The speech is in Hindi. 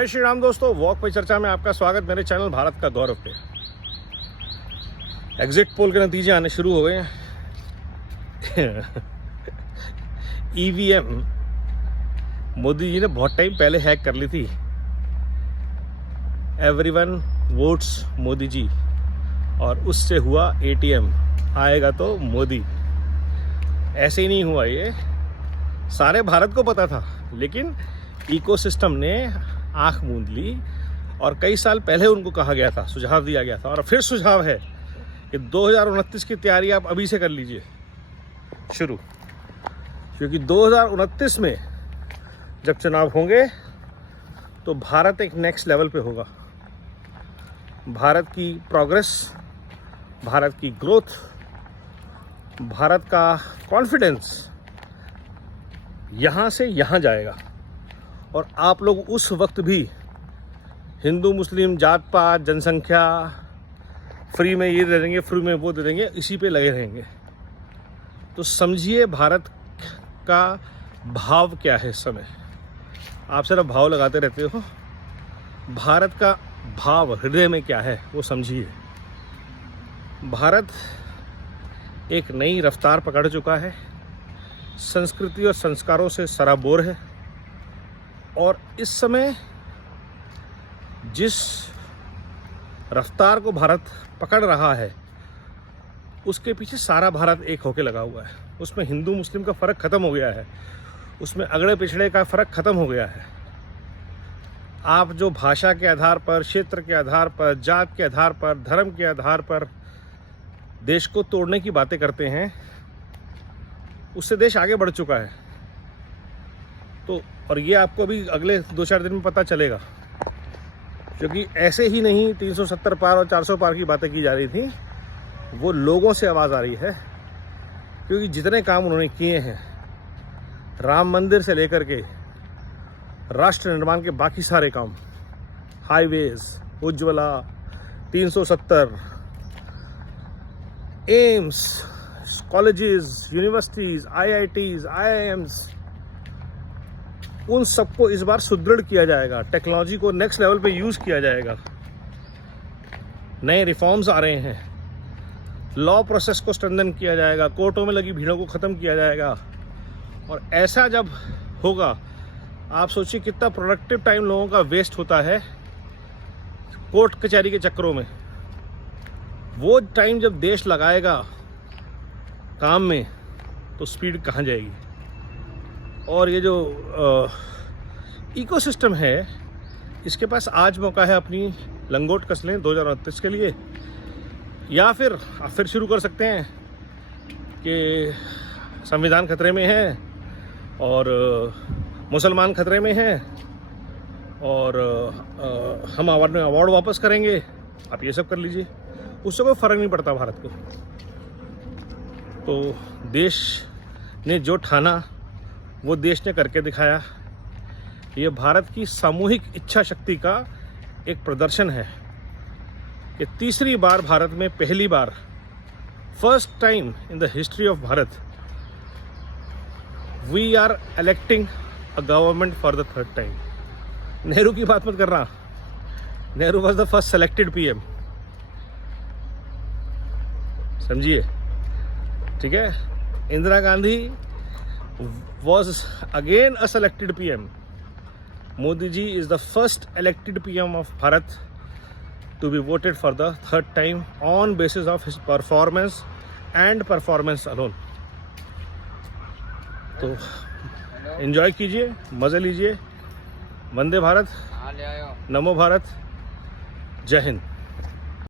जय श्री राम दोस्तों, वॉक पे चर्चा में आपका स्वागत। मेरे चैनल भारत का गौरव पे एग्जिट पोल के नतीजे आने शुरू हो गए हैं। ईवीएम मोदी जी ने बहुत टाइम पहले हैक कर ली थी। एवरीवन वोट्स मोदी जी, और उससे हुआ एटीएम आएगा तो मोदी। ऐसे ही नहीं हुआ, ये सारे भारत को पता था, लेकिन इकोसिस्टम ने आंख मूंद ली। और कई साल पहले उनको कहा गया था, सुझाव दिया गया था, और फिर सुझाव है कि 2029 की तैयारी आप अभी से कर लीजिए शुरू, क्योंकि 2029 में जब चुनाव होंगे तो भारत एक नेक्स्ट लेवल पे होगा। भारत की प्रोग्रेस, भारत की ग्रोथ, भारत का कॉन्फिडेंस यहाँ से यहाँ जाएगा। और आप लोग उस वक्त भी हिंदू मुस्लिम जात पात जनसंख्या, फ्री में ये दे देंगे, फ्री में वो दे देंगे, इसी पे लगे रहेंगे। तो समझिए भारत का भाव क्या है इस समय। आप सिर्फ भाव लगाते रहते हो, भारत का भाव हृदय में क्या है वो समझिए। भारत एक नई रफ्तार पकड़ चुका है, संस्कृति और संस्कारों से सराबोर है। और इस समय जिस रफ्तार को भारत पकड़ रहा है, उसके पीछे सारा भारत एक होके लगा हुआ है। उसमें हिंदू मुस्लिम का फ़र्क ख़त्म हो गया है, उसमें अगड़े पिछड़े का फ़र्क ख़त्म हो गया है। आप जो भाषा के आधार पर, क्षेत्र के आधार पर, जात के आधार पर, धर्म के आधार पर देश को तोड़ने की बातें करते हैं, उससे देश आगे बढ़ चुका है। तो और ये आपको अभी अगले 2-4 दिन में पता चलेगा, क्योंकि ऐसे ही नहीं 370 पार और 400 पार की बातें की जा रही थी, वो लोगों से आवाज़ आ रही है। क्योंकि जितने काम उन्होंने किए हैं, राम मंदिर से लेकर के राष्ट्र निर्माण के बाकी सारे काम, highways, Ujjwala, 370, AIIMS, colleges, universities, IITs, IIMs, उन सबको इस बार सुदृढ़ किया जाएगा। टेक्नोलॉजी को नेक्स्ट लेवल पे यूज़ किया जाएगा। नए रिफॉर्म्स आ रहे हैं, लॉ प्रोसेस को स्ट्रेंथन किया जाएगा, कोर्टों में लगी भीड़ों को ख़त्म किया जाएगा। और ऐसा जब होगा, आप सोचिए कितना प्रोडक्टिव टाइम लोगों का वेस्ट होता है कोर्ट कचहरी के चक्करों में। वो टाइम जब देश लगाएगा काम में, तो स्पीड कहाँ जाएगी। और ये जो इकोसिस्टम है, इसके पास आज मौका है अपनी लंगोट कस लें 2029 के लिए। या फिर आप फिर शुरू कर सकते हैं कि संविधान खतरे में है और मुसलमान खतरे में हैं, और हम अवार्ड वापस करेंगे। आप ये सब कर लीजिए, उससे कोई फ़र्क नहीं पड़ता भारत को। तो देश ने जो ठाना वो देश ने करके दिखाया। ये भारत की सामूहिक इच्छा शक्ति का एक प्रदर्शन है कि तीसरी बार भारत में, पहली बार, first time in the history of Bharat, we are electing a government for the third time. Nehru की बात मत करना, Nehru was the first selected PM, समझिए, ठीक है। Indira Gandhi was again a selected PM. Modi ji is the first elected PM of Bharat to be voted for the third time on basis of his performance and performance alone. तो एंजॉय कीजिए, मज़े लीजिए। वंदे भारत, नमो भारत, जय हिंद।